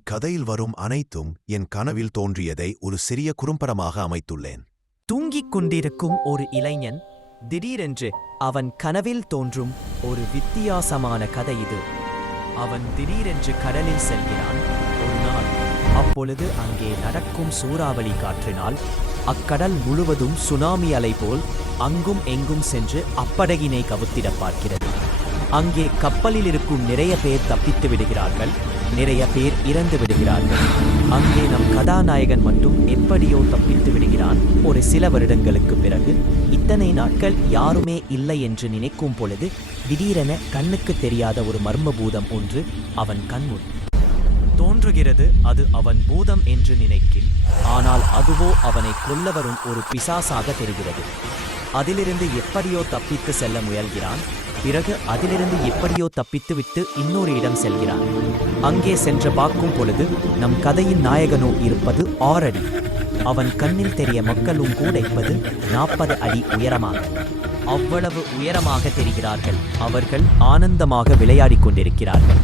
இக்கதையில் வரும் அனைத்தும் என் கனவில் தோன்றியதை ஒரு சிறிய குறும்படமாக அமைத்துள்ளேன். தூங்கிக் கொண்டிருக்கும் ஒரு இளைஞன், திடீரென்று அவன் கனவில் தோன்றும் ஒரு வித்தியாசமான கதை இது. அவன் திடீரென்று கடலில் செல்கிறான் ஒரு நாள். அப்பொழுது அங்கே நடக்கும் சூறாவளி காற்றினால் அக்கடல் முழுவதும் சுனாமி அலை போல் அங்கும் எங்கும் சென்று அப்படகினை கவுத்திட பார்க்கிறது. அங்கே கப்பலில் இருக்கும் நிறைய பேர் தப்பித்து விடுகிறார்கள், நிறைய பேர் இறந்து விடுகிறார்கள். அங்கே நம் கதாநாயகன் மட்டும் எப்படியோ தப்பித்து விடுகிறான். ஒரு சில வருடங்களுக்கு பிறகு இத்தனை நாட்கள் யாருமே இல்லை என்று நினைக்கும் பொழுது திடீரென கண்ணுக்கு தெரியாத ஒரு மர்ம பூதம் ஒன்று அவன் கண்முன் தோன்றுகிறது. அது அவன் பூதம் என்று நினைக்கின், ஆனால் அதுவோ அவனை கொல்ல வரும் ஒரு பிசாசாக தெரிகிறது. அதிலிருந்து எப்படியோ தப்பித்து செல்ல முயல்கிறான். பிறகு அதிலிருந்து எப்படியோ தப்பித்து விட்டு இன்னொரு இடம் செல்கிறான். அங்கே சென்று பார்க்கும் பொழுது நம் கதையின் நாயகனோ இருப்பது 6 அடி. அவன் கண்ணில் தெரிய மக்களும் கூட இருப்பது 40 அடி உயரமாக. அவ்வளவு உயரமாக தெரிகிறார்கள். அவர்கள் ஆனந்தமாக விளையாடிக் கொண்டிருக்கிறார்கள்.